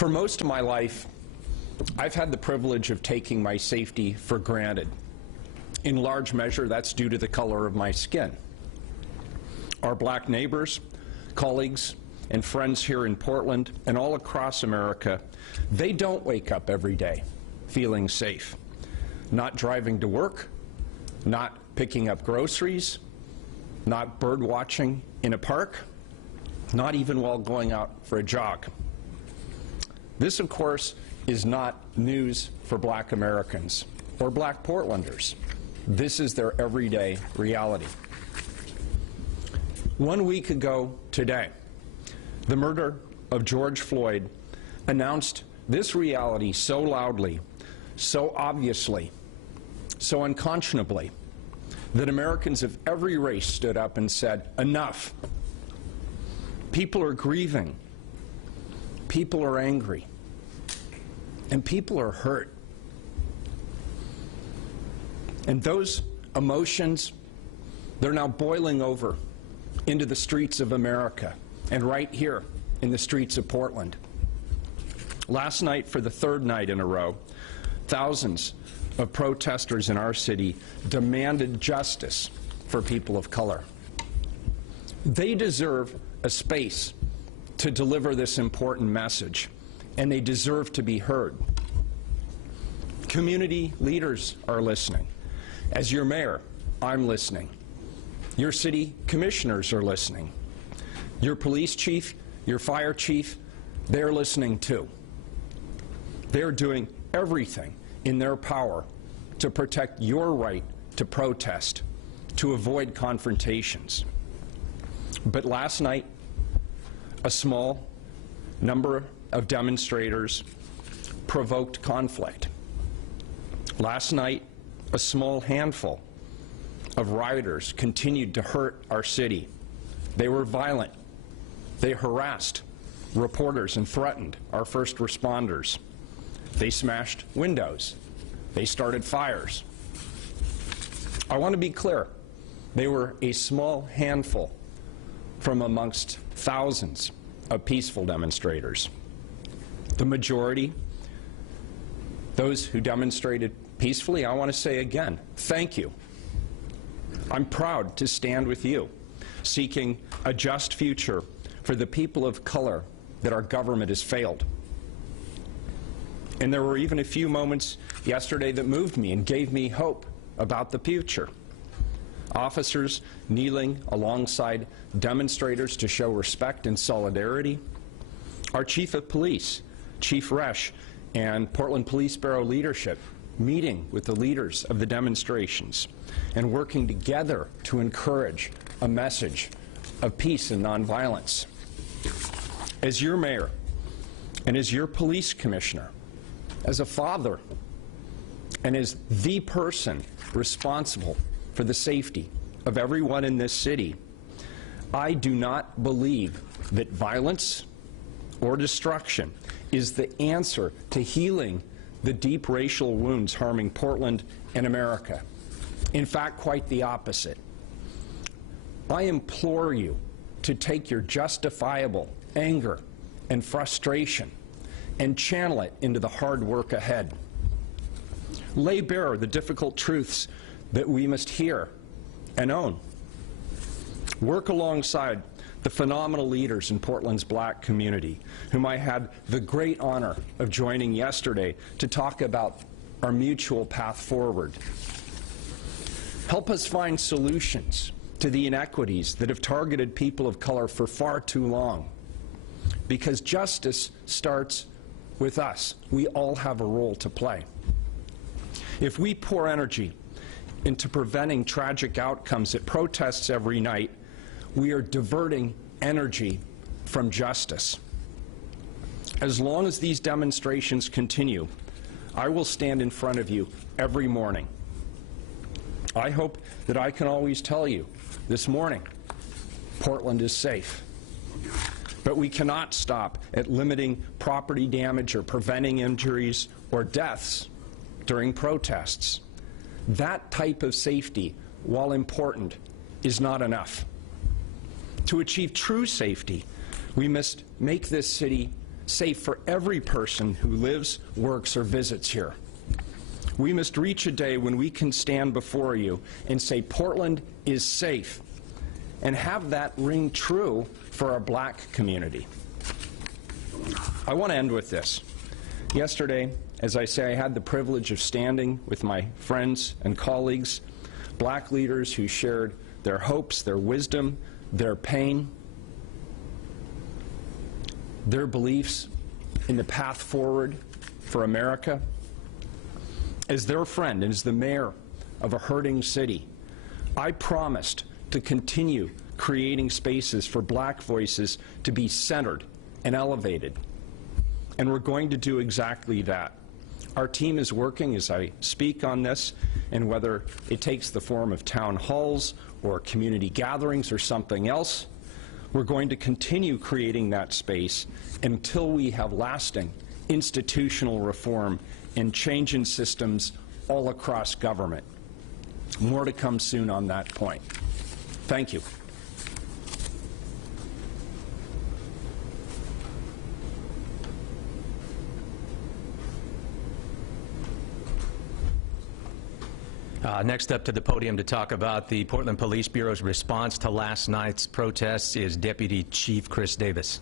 For most of my life, I've had the privilege of taking my safety for granted. In large measure, that's due to the color of my skin. Our black neighbors, colleagues, and friends here in Portland and all across America, they don't wake up every day feeling safe. Not driving to work, not picking up groceries, not bird watching in a park, not even while going out for a jog. This, of course, is not news for black Americans or black Portlanders. This is their everyday reality. 1 week ago today, the murder of George Floyd announced this reality so loudly, so obviously, so unconscionably, that Americans of every race stood up and said, enough. People are grieving. People are angry. And people are hurt. And those emotions, they're now boiling over into the streets of America and right here in the streets of Portland. Last night, for the third night in a row, thousands of protesters in our city demanded justice for people of color. They deserve a space to deliver this important message, and they deserve to be heard. Community leaders are listening. As your mayor, I'm listening. Your city commissioners are listening. Your police chief, your fire chief, they're listening too. They're doing everything in their power to protect your right to protest, to avoid confrontations. But last night, a small number of demonstrators provoked conflict. Last night, a small handful of rioters continued to hurt our city. They were violent. They harassed reporters and threatened our first responders. They smashed windows. They started fires. I want to be clear. They were a small handful from amongst thousands of peaceful demonstrators. The majority, those who demonstrated peacefully, I want to say again, thank you. I'm proud to stand with you, seeking a just future for the people of color that our government has failed. And there were even a few moments yesterday that moved me and gave me hope about the future. Officers kneeling alongside demonstrators to show respect and solidarity. Our Chief of Police, Chief Resch, and Portland Police Bureau leadership meeting with the leaders of the demonstrations and working together to encourage a message of peace and nonviolence. As your mayor and as your police commissioner, as a father, and as the person responsible for the safety of everyone in this city, I do not believe that violence or destruction is the answer to healing the deep racial wounds harming Portland and America. In fact, quite the opposite. I implore you to take your justifiable anger and frustration and channel it into the hard work ahead. Lay bare the difficult truths that we must hear and own. Work alongside the phenomenal leaders in Portland's black community, whom I had the great honor of joining yesterday to talk about our mutual path forward. Help us find solutions to the inequities that have targeted people of color for far too long. Because justice starts with us. We all have a role to play. If we pour energy into preventing tragic outcomes at protests every night, we are diverting energy from justice. As long as these demonstrations continue, I will stand in front of you every morning. I hope that I can always tell you, this morning, Portland is safe. But we cannot stop at limiting property damage or preventing injuries or deaths during protests. That type of safety, while important, is not enough. To achieve true safety, we must make this city safe for every person who lives, works, or visits here. We must reach a day when we can stand before you and say Portland is safe, and have that ring true for our black community. I want to end with this. Yesterday, as I say, I had the privilege of standing with my friends and colleagues, black leaders who shared their hopes, their wisdom, their pain, their beliefs in the path forward for America. As their friend and as the mayor of a hurting city, I promised to continue creating spaces for black voices to be centered and elevated. And we're going to do exactly that. Our team is working as I speak on this, and whether it takes the form of town halls or community gatherings or something else, we're going to continue creating that space until we have lasting institutional reform and change in systems all across government. More to come soon on that point. Thank you. Next up to the podium to talk about the Portland Police Bureau's response to last night's protests is Deputy Chief Chris Davis.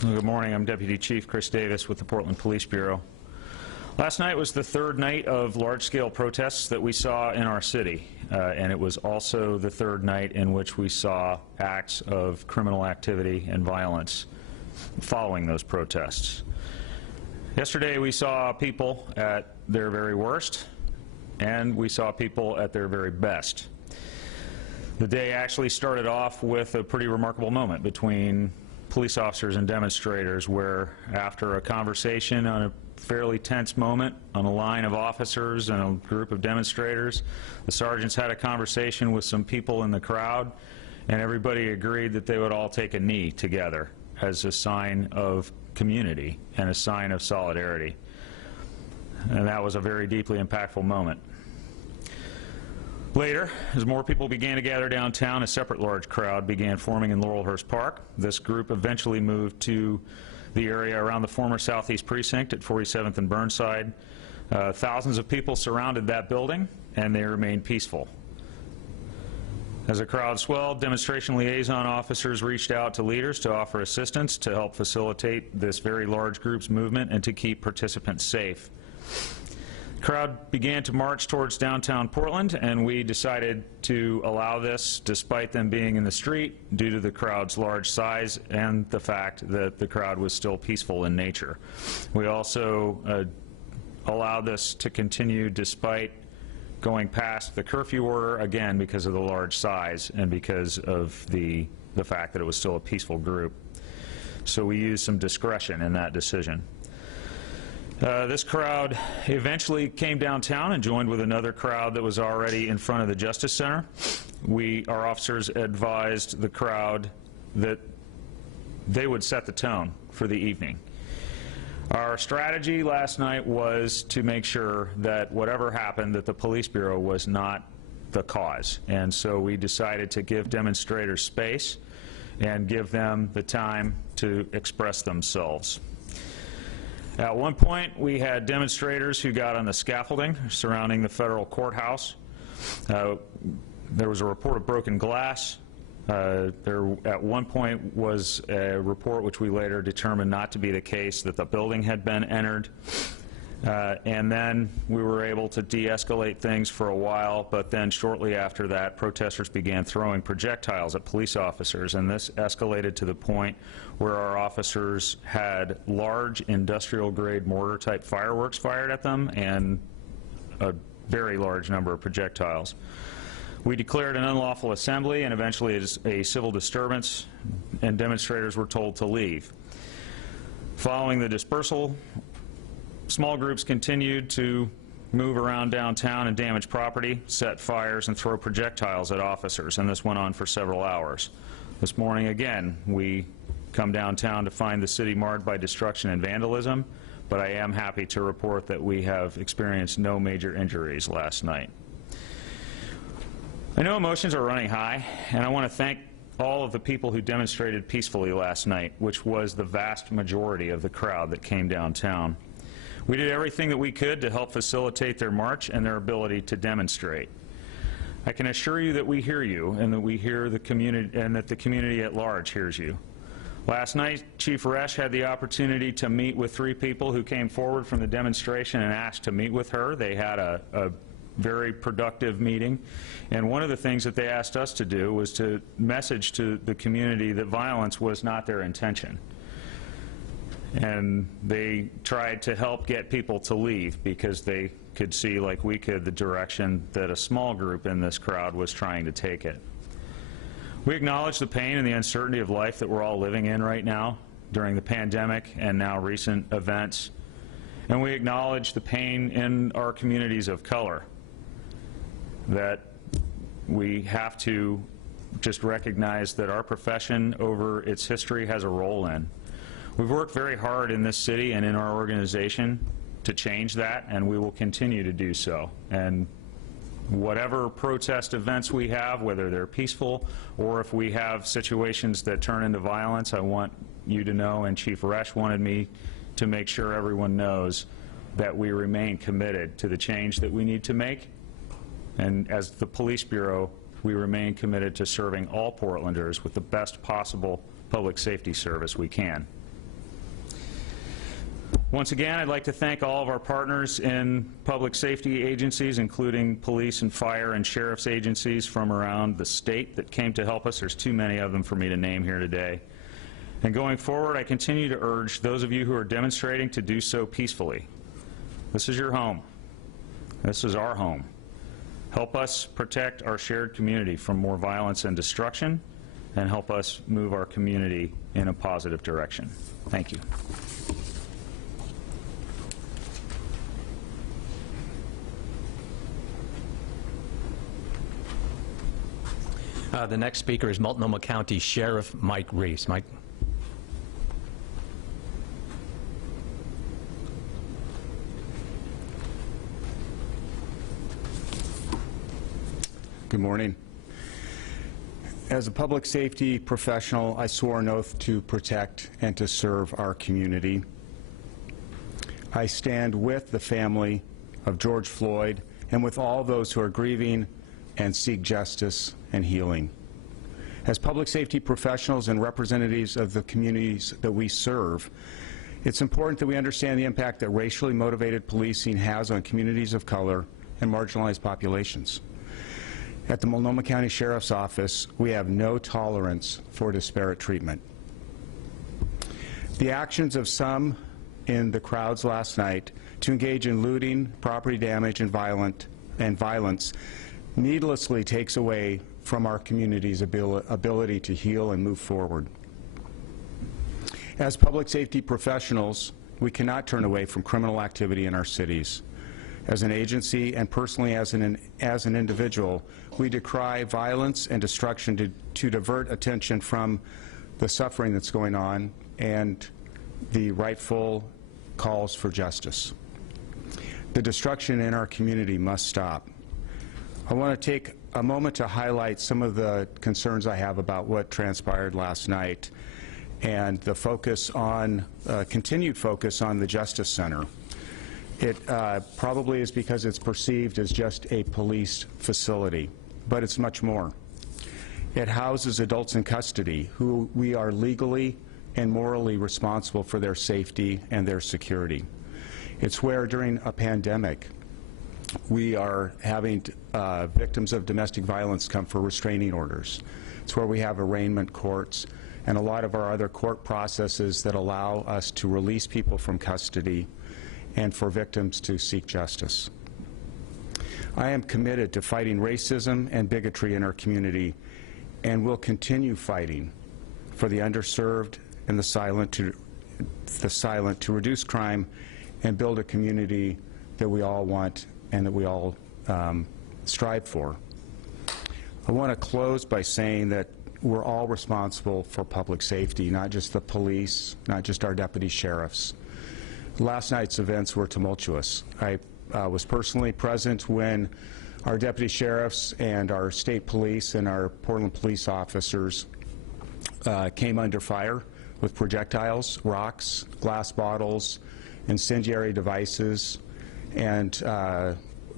Good morning. I'm Deputy Chief Chris Davis with the Portland Police Bureau. Last night was the third night of large-scale protests that we saw in our city, and it was also the third night in which we saw acts of criminal activity and violence following those protests. Yesterday we saw people at their very worst, and we saw people at their very best. The day actually started off with a pretty remarkable moment between police officers and demonstrators, where after a conversation on a fairly tense moment on a line of officers and a group of demonstrators, the sergeants had a conversation with some people in the crowd, and everybody agreed that they would all take a knee together as a sign of community and a sign of solidarity. And that was a very deeply impactful moment. Later, as more people began to gather downtown, a separate large crowd began forming in Laurelhurst Park. This group eventually moved to the area around the former Southeast Precinct at 47th and Burnside. Thousands of people surrounded that building, and they remained peaceful. As the crowd swelled, demonstration liaison officers reached out to leaders to offer assistance to help facilitate this very large group's movement and to keep participants safe. The crowd began to march towards downtown Portland, and we decided to allow this despite them being in the street due to the crowd's large size and the fact that the crowd was still peaceful in nature. We also allowed this to continue despite going past the curfew order, again because of the large size and because of the fact that it was still a peaceful group. So we used some discretion in that decision. This crowd eventually came downtown and joined with another crowd that was already in front of the Justice Center. Our officers advised the crowd that they would set the tone for the evening. Our strategy last night was to make sure that whatever happened, that the Police Bureau was not the cause. And so we decided to give demonstrators space and give them the time to express themselves. At one point, we had demonstrators who got on the scaffolding surrounding the federal courthouse. There was a report of broken glass. There at one point was a report which we later determined not to be the case, that the building had been entered. And then we were able to de-escalate things for a while, but then shortly after that, protesters began throwing projectiles at police officers, and this escalated to the point where our officers had large industrial-grade mortar-type fireworks fired at them and a very large number of projectiles. We declared an unlawful assembly and eventually a civil disturbance, and demonstrators were told to leave. Following the dispersal, small groups continued to move around downtown and damage property, set fires, and throw projectiles at officers, and this went on for several hours. This morning, again, we come downtown to find the city marred by destruction and vandalism, but I am happy to report that we have experienced no major injuries last night. I know emotions are running high, and I want to thank all of the people who demonstrated peacefully last night, which was the vast majority of the crowd that came downtown. We did everything that we could to help facilitate their march and their ability to demonstrate. I can assure you that we hear you, and that we hear the community, and that the community at large hears you. Last night, Chief Resch had the opportunity to meet with 3 people who came forward from the demonstration and asked to meet with her. They had a very productive meeting, and one of the things that they asked us to do was to message to the community that violence was not their intention. And they tried to help get people to leave because they could see, like we could, the direction that a small group in this crowd was trying to take it. We acknowledge the pain and the uncertainty of life that we're all living in right now during the pandemic and now recent events. And we acknowledge the pain in our communities of color that we have to just recognize that our profession over its history has a role in. We've worked very hard in this city and in our organization to change that, and we will continue to do so. And whatever protest events we have, whether they're peaceful or if we have situations that turn into violence, I want you to know, and Chief Resch wanted me to make sure everyone knows, that we remain committed to the change that we need to make. And as the Police Bureau, we remain committed to serving all Portlanders with the best possible public safety service we can. Once again, I'd like to thank all of our partners in public safety agencies, including police and fire and sheriff's agencies from around the state that came to help us. There's too many of them for me to name here today. And going forward, I continue to urge those of you who are demonstrating to do so peacefully. This is your home. This is our home. Help us protect our shared community from more violence and destruction, and help us move our community in a positive direction. Thank you. The next speaker is Multnomah County Sheriff Mike Reese. Mike. Good morning. As a public safety professional, I swore an oath to protect and to serve our community. I stand with the family of George Floyd and with all those who are grieving and seek justice and healing. As public safety professionals and representatives of the communities that we serve, it's important that we understand the impact that racially motivated policing has on communities of color and marginalized populations. At the Multnomah County Sheriff's Office, we have no tolerance for disparate treatment. The actions of some in the crowds last night to engage in looting, property damage, and violence needlessly takes away from our community's ability to heal and move forward. As public safety professionals, we cannot turn away from criminal activity in our cities. As an agency and personally as an individual, we decry violence and destruction to divert attention from the suffering that's going on and the rightful calls for justice. The destruction in our community must stop. I want to take a moment to highlight some of the concerns I have about what transpired last night and the focus on, continued focus on the Justice Center. It probably is because it's perceived as just a police facility, but it's much more. It houses adults in custody who we are legally and morally responsible for their safety and their security. It's where, during a pandemic, we are having victims of domestic violence come for restraining orders. It's where we have arraignment courts and a lot of our other court processes that allow us to release people from custody and for victims to seek justice. I am committed to fighting racism and bigotry in our community and will continue fighting for the underserved and the silent to reduce crime and build a community that we all want and that we all strive for. I want to close by saying that we're all responsible for public safety, not just the police, not just our deputy sheriffs. Last night's events were tumultuous. I was personally present when our deputy sheriffs and our state police and our Portland police officers came under fire with projectiles, rocks, glass bottles, incendiary devices, and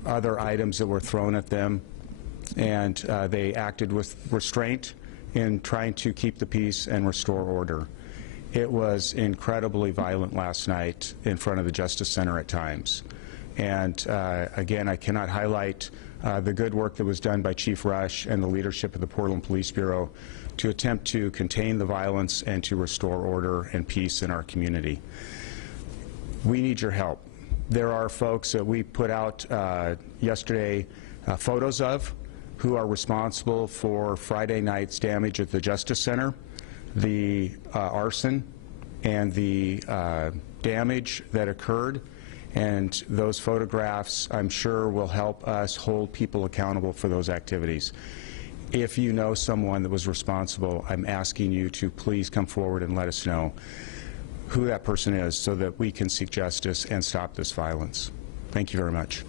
other items that were thrown at them. And they acted with restraint in trying to keep the peace and restore order. It was incredibly violent last night in front of the Justice Center at times. And again, I cannot highlight the good work that was done by Chief Rush and the leadership of the Portland Police Bureau to attempt to contain the violence and to restore order and peace in our community. We need your help. There are folks that we put out yesterday photos of who are responsible for Friday night's damage at the Justice Center, the arson, and the damage that occurred. And those photographs, I'm sure, will help us hold people accountable for those activities. If you know someone that was responsible, I'm asking you to please come forward and let us know who that person is so that we can seek justice and stop this violence. Thank you very much.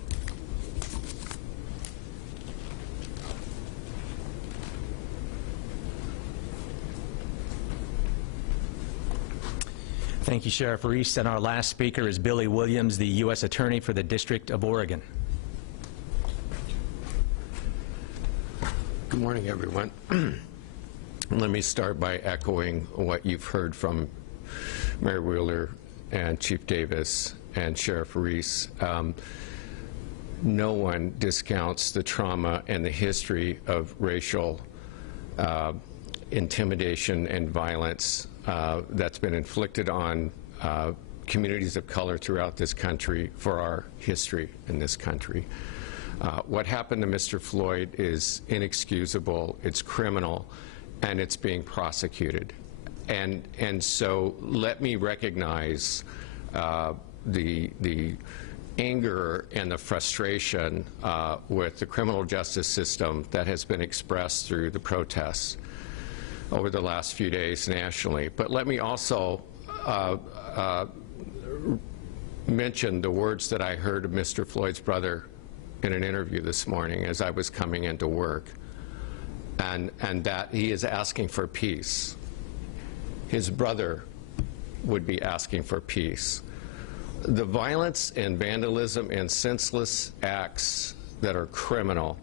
Thank you, Sheriff Reese. And our last speaker is Billy Williams, the U.S. Attorney for the District of Oregon. Good morning, everyone. Let me start by echoing what you've heard from Mayor Wheeler and Chief Davis and Sheriff Reese. No one discounts the trauma and the history of racial intimidation and violence that's been inflicted on communities of color throughout this country for our history in this country. What happened to Mr. Floyd is inexcusable, it's criminal, and it's being prosecuted. And so let me recognize the anger and the frustration with the criminal justice system that has been expressed through the protests over the last few days nationally. But let me also mention the words that I heard of Mr. Floyd's brother in an interview this morning as I was coming into work, and that he is asking for peace. His brother would be asking for peace. The violence and vandalism and senseless acts that are criminal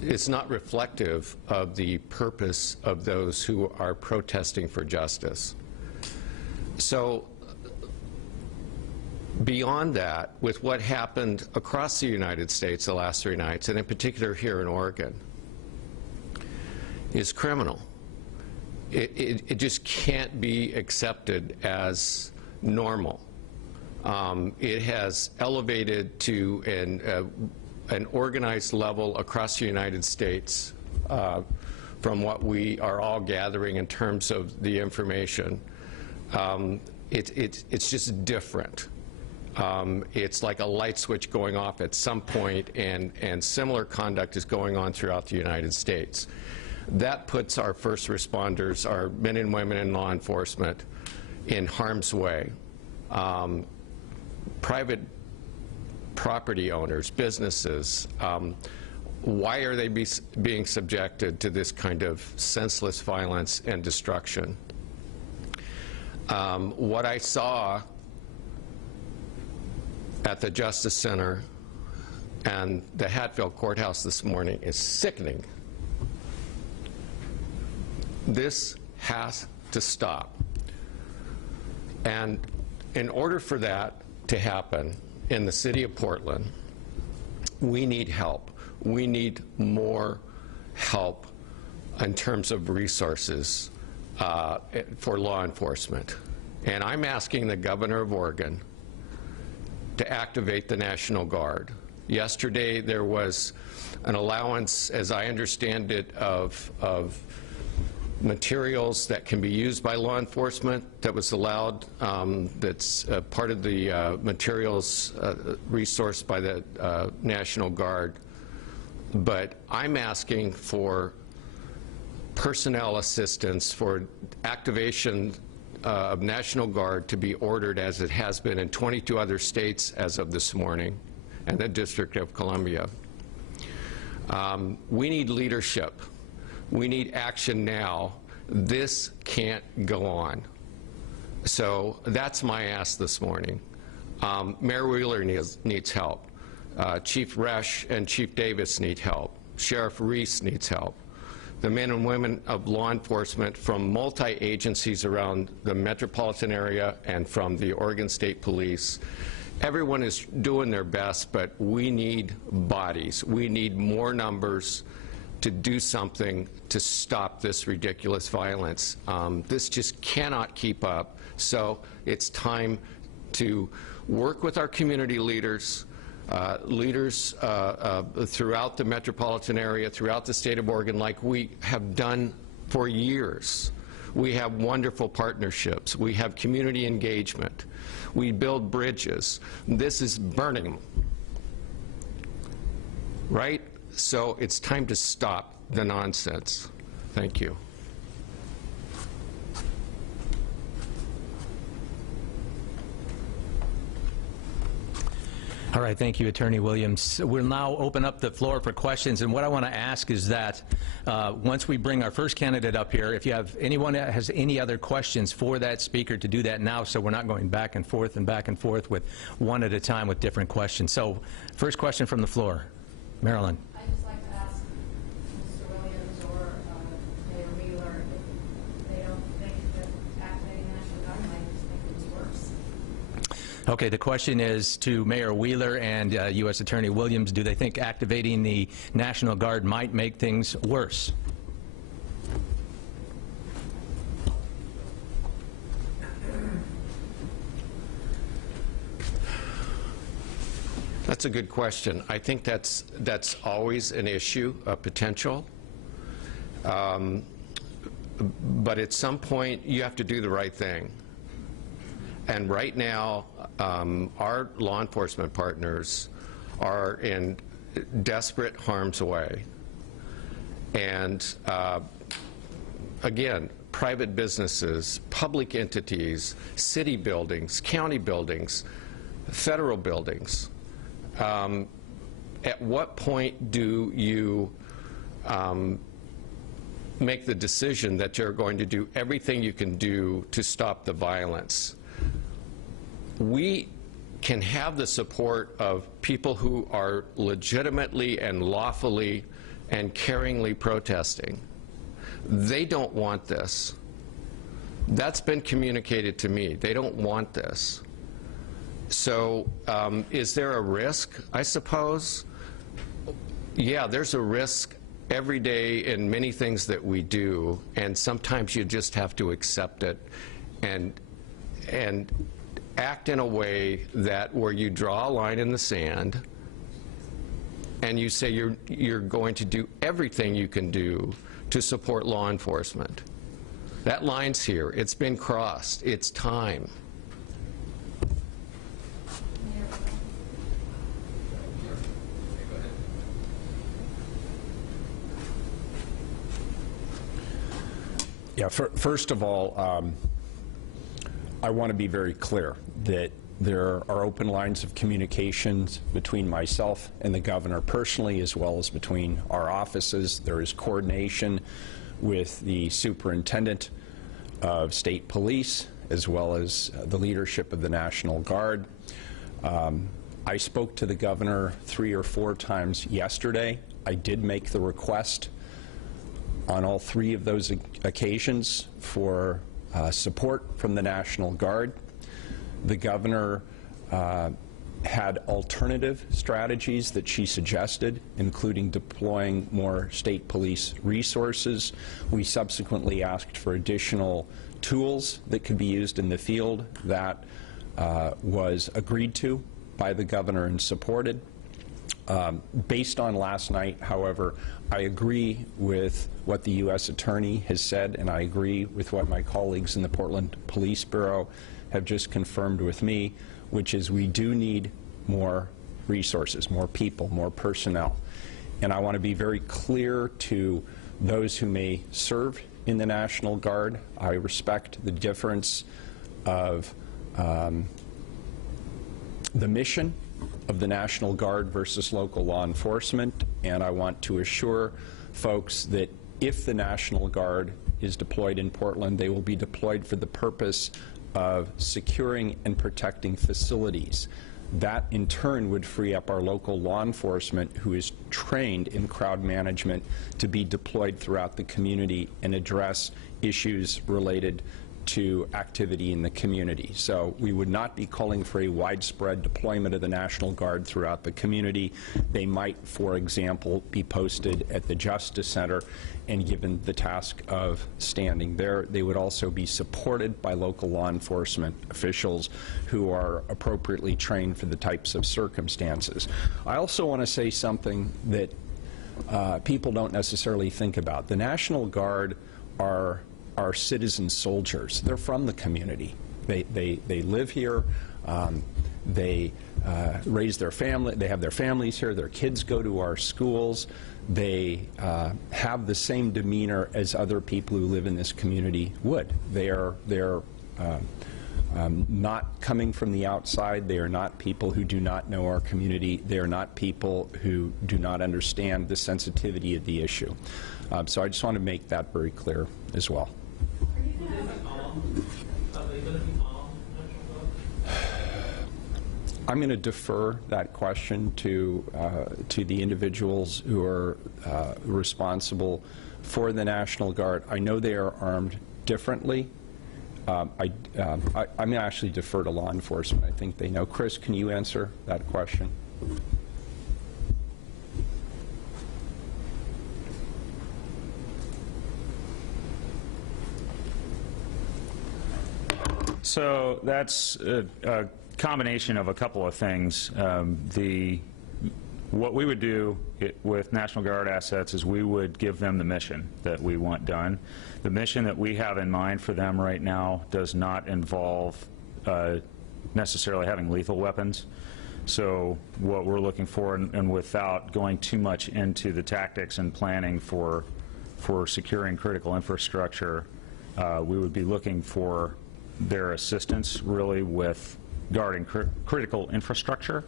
is not reflective of the purpose of those who are protesting for justice. So beyond that, with what happened across the United States the last 3 nights, and in particular here in Oregon, is criminal. It just can't be accepted as normal. It has elevated to an organized level across the United States from what we are all gathering in terms of the information. It's just different. It's like a light switch going off at some point, and similar conduct is going on throughout the United States. That puts our first responders, our men and women in law enforcement, in harm's way. Private property owners, businesses, why are they being subjected to this kind of senseless violence and destruction? What I saw at the Justice Center and the Hatfield Courthouse this morning is sickening. This has to stop. And in order for that to happen in the city of Portland, we need help. We need more help in terms of resources for law enforcement. And I'm asking the governor of Oregon to activate the National Guard. Yesterday there was an allowance, as I understand it, of materials that can be used by law enforcement that was allowed, that's part of the materials resourced by the National Guard. But I'm asking for personnel assistance, for activation of National Guard to be ordered, as it has been in 22 other states as of this morning, and the District of Columbia. We need leadership. We need action now. This can't go on. So that's my ask this morning. Mayor Wheeler needs help. Chief Resch and Chief Davis need help. Sheriff Reese needs help. The men and women of law enforcement from multi-agencies around the metropolitan area and from the Oregon State Police. Everyone is doing their best, but we need bodies. We need more numbers to do something to stop this ridiculous violence. This just cannot keep up. So it's time to work with our community leaders, throughout the metropolitan area, throughout the state of Oregon, like we have done for years. We have wonderful partnerships. We have community engagement. We build bridges. This is burning, right? So it's time to stop the nonsense. Thank you. All right, thank you, Attorney Williams. We'll now open up the floor for questions, and what I want to ask is that once we bring our first candidate up here, if you have anyone that has any other questions for that speaker, to do that now, so we're not going back and forth with one at a time with different questions. So, first question from the floor. Marilyn. I'd just like to ask Mr. Williams or Mayor Wheeler if they don't think that activating the National Guard might just make things worse. Okay, the question is to Mayor Wheeler and U.S. Attorney Williams. Do they think activating the National Guard might make things worse? That's a good question. I think that's always an issue, a potential. But at some point, you have to do the right thing. And right now, our law enforcement partners are in desperate harm's way. And again, private businesses, public entities, city buildings, county buildings, federal buildings. At what point do you make the decision that you're going to do everything you can do to stop the violence? We can have the support of people who are legitimately and lawfully and caringly protesting. They don't want this. That's been communicated to me. They don't want this. So is there a risk? I suppose, yeah, there's a risk every day in many things that we do, and sometimes you just have to accept it and act in a way that where you draw a line in the sand and you say you're going to do everything you can do to support law enforcement. That line's here. It's been crossed. It's time. Yeah, first of all, I want to be very clear that there are open lines of communications between myself and the governor personally, as well as between our offices. There is coordination with the superintendent of state police, as well as the leadership of the National Guard. I spoke to the governor 3 or 4 times yesterday. I did make the request on all 3 of those occasions for support from the National Guard. The governor had alternative strategies that she suggested, including deploying more state police resources. We subsequently asked for additional tools that could be used in the field. That was agreed to by the governor and supported. Based on last night, however, I agree with what the U.S. Attorney has said, and I agree with what my colleagues in the Portland Police Bureau have just confirmed with me, which is we do need more resources, more people, more personnel. And I want to be very clear to those who may serve in the National Guard. I respect the difference of the mission of the National Guard versus local law enforcement, and I want to assure folks that if the National Guard is deployed in Portland, they will be deployed for the purpose of securing and protecting facilities. That in turn would free up our local law enforcement, who is trained in crowd management, to be deployed throughout the community and address issues related to activity in the community. So we would not be calling for a widespread deployment of the National Guard throughout the community. They might, for example, be posted at the Justice Center and given the task of standing there. They would also be supported by local law enforcement officials who are appropriately trained for the types of circumstances. I also want to say something that people don't necessarily think about. The National Guard are citizen soldiers. They're from the community. They live here. They raise their family. They have their families here. Their kids go to our schools. They have the same demeanor as other people who live in this community would. They're not coming from the outside. They are not people who do not know our community. They are not people who do not understand the sensitivity of the issue. So I just want to make that very clear as well. I'm going to defer that question to the individuals who are responsible for the National Guard. I know they are armed differently. I'm going to actually defer to law enforcement. I think they know. Chris, can you answer that question? So that's a combination of a couple of things. What we would do with National Guard assets is we would give them the mission that we want done. The mission that we have in mind for them right now does not involve necessarily having lethal weapons. So what we're looking for, and without going too much into the tactics and planning for securing critical infrastructure, we would be looking for their assistance really with guarding critical infrastructure,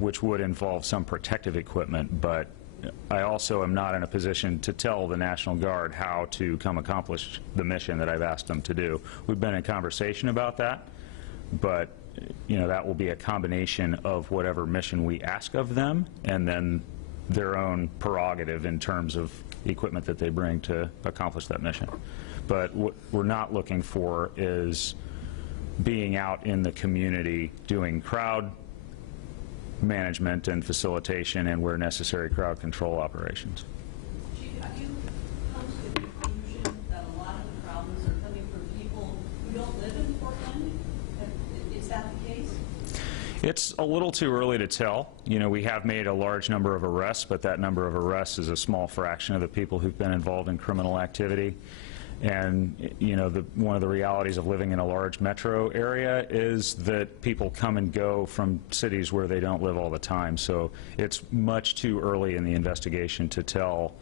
which would involve some protective equipment. But I also am not in a position to tell the National Guard how to come accomplish the mission that I've asked them to do. We've been in conversation about that, but that will be a combination of whatever mission we ask of them and then their own prerogative in terms of equipment that they bring to accomplish that mission. But what we're not looking for is being out in the community doing crowd management and facilitation and, where necessary, crowd control operations. Chief, have you come to the conclusion that a lot of the problems are coming from people who don't live in Portland? Is that the case? It's a little too early to tell. We have made a large number of arrests, but that number of arrests is a small fraction of the people who've been involved in criminal activity. And one of the realities of living in a large metro area is that people come and go from cities where they don't live all the time. So it's much too early in the investigation to tell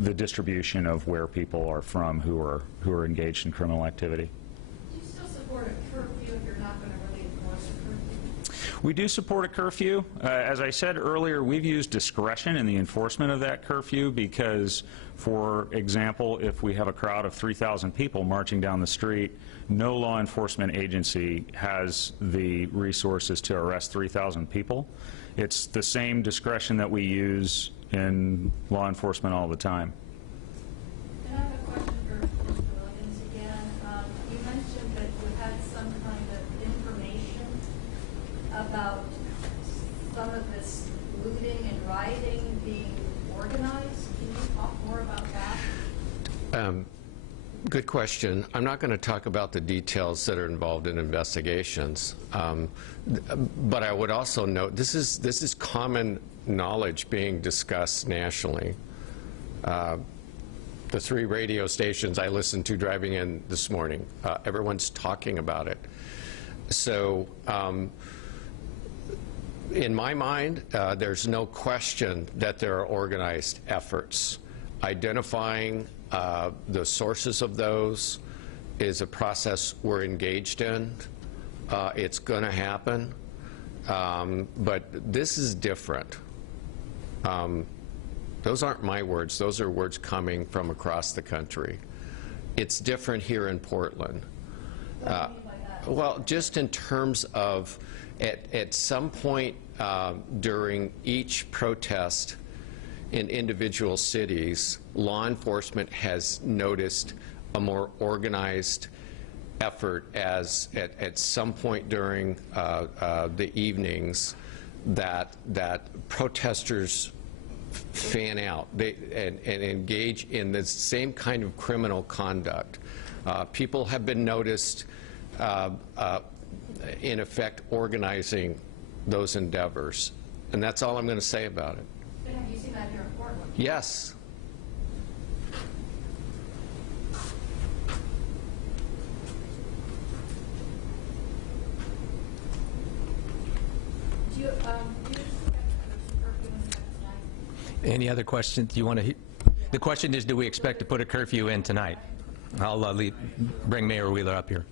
the distribution of where people are from who are engaged in criminal activity. Do you still support a curfew if you're not going to really enforce a curfew? We do support a curfew. As I said earlier, we've used discretion in the enforcement of that curfew because, for example, if we have a crowd of 3,000 people marching down the street, no law enforcement agency has the resources to arrest 3,000 people. It's the same discretion that we use in law enforcement all the time. And I have a question for Mr. Williams again. You mentioned that you had some kind of information about some of this looting and rioting being organized. Can you talk more about that? Good question. I'm not going to talk about the details that are involved in investigations, but I would also note this is common knowledge being discussed nationally. The 3 radio stations I listened to driving in this morning, everyone's talking about it. So in my mind, there's no question that there are organized efforts Identifying the sources of those is a process we're engaged in. It's going to happen, but this is different. Those aren't my words. Those are words coming from across the country. It's different here in Portland. Well, just in terms of at some point during each protest in individual cities, law enforcement has noticed a more organized effort as at some point during the evenings that protesters fan out and engage in the same kind of criminal conduct. People have been noticed in effect organizing those endeavors, and that's all I'm going to say about it. But have you seen that here in Portland? Yes. Do you expect curfew in the next night? Any other questions you want to? The question is, do we expect to put a curfew in tonight? I'll bring Mayor Wheeler up here.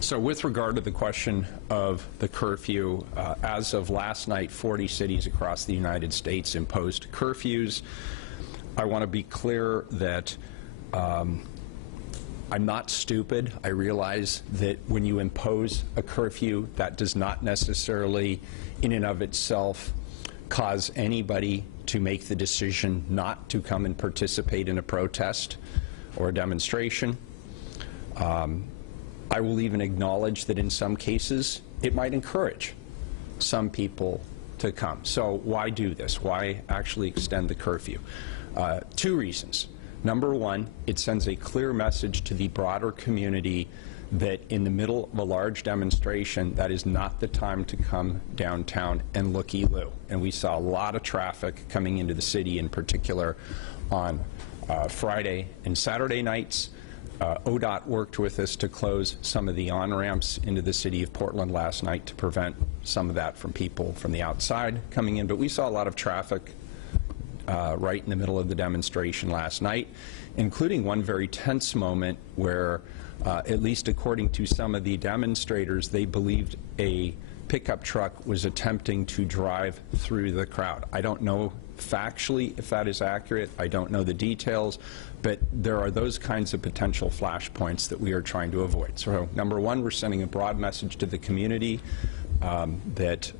So with regard to the question of the curfew, as of last night, 40 cities across the United States imposed curfews. I want to be clear that I'm not stupid. I realize that when you impose a curfew, that does not necessarily, in and of itself, cause anybody to make the decision not to come and participate in a protest or a demonstration. I will even acknowledge that in some cases it might encourage some people to come. So why do this? Why actually extend the curfew? Two reasons. Number one, it sends a clear message to the broader community that in the middle of a large demonstration, that is not the time to come downtown and looky-loo. And we saw a lot of traffic coming into the city, in particular on Friday and Saturday nights. ODOT worked with us to close some of the on-ramps into the city of Portland last night to prevent some of that from people from the outside coming in. But we saw a lot of traffic right in the middle of the demonstration last night, including one very tense moment where, at least according to some of the demonstrators, they believed a pickup truck was attempting to drive through the crowd. I don't know factually if that is accurate. I don't know the details, but there are those kinds of potential flashpoints that we are trying to avoid. So number one, we're sending a broad message to the community that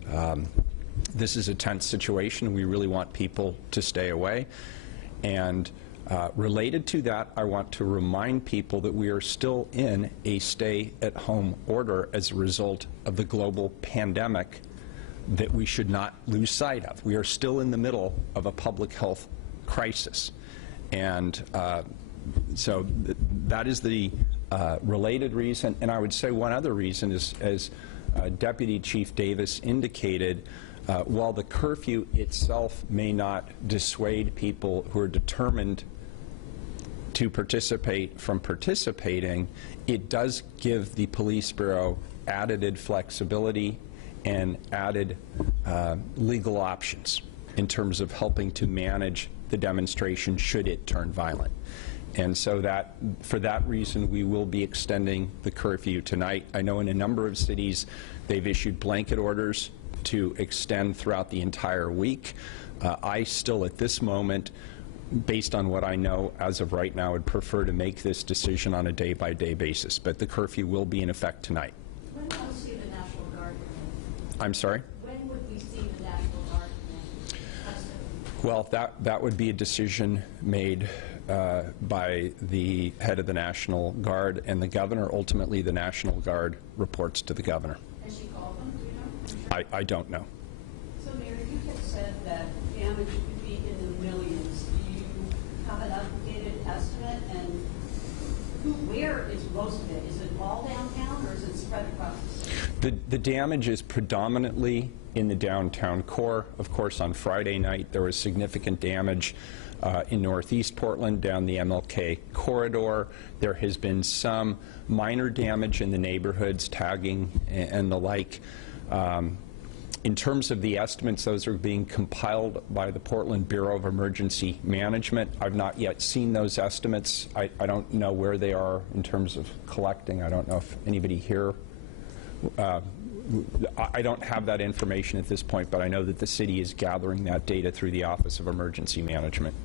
this is a tense situation. We really want people to stay away. And related to that, I want to remind people that we are still in a stay-at-home order as a result of the global pandemic that we should not lose sight of. We are still in the middle of a public health crisis. And so that is the related reason. And I would say one other reason is, as Deputy Chief Davis indicated, while the curfew itself may not dissuade people who are determined to participate from participating, it does give the Police Bureau added flexibility and added legal options in terms of helping to manage the demonstration should it turn violent. And so that, for that reason, we will be extending the curfew tonight. I know in a number of cities they've issued blanket orders to extend throughout the entire week. I still, at this moment, based on what I know as of right now, would prefer to make this decision on a day-by-day basis. But the curfew will be in effect tonight. When will we see the National Guard? I'm sorry? When would we see the National Guard? Well, that would be a decision made by the head of the National Guard and the governor. Ultimately, the National Guard reports to the governor. Has she called them? Do you know? I don't know. So, Mayor, you had said that damage could be in the millions. Do you have an updated estimate? And where is most of it? Is it all downtown, or is it spread across the city? The damage is predominantly in the downtown core. Of course, on Friday night, there was significant damage in Northeast Portland down the MLK corridor. There has been some minor damage in the neighborhoods, tagging and the like. In terms of the estimates, those are being compiled by the Portland Bureau of Emergency Management. I've not yet seen those estimates. I don't know where they are in terms of collecting. I don't know if anybody here, I don't have that information at this point, but I know that the city is gathering that data through the Office of Emergency Management.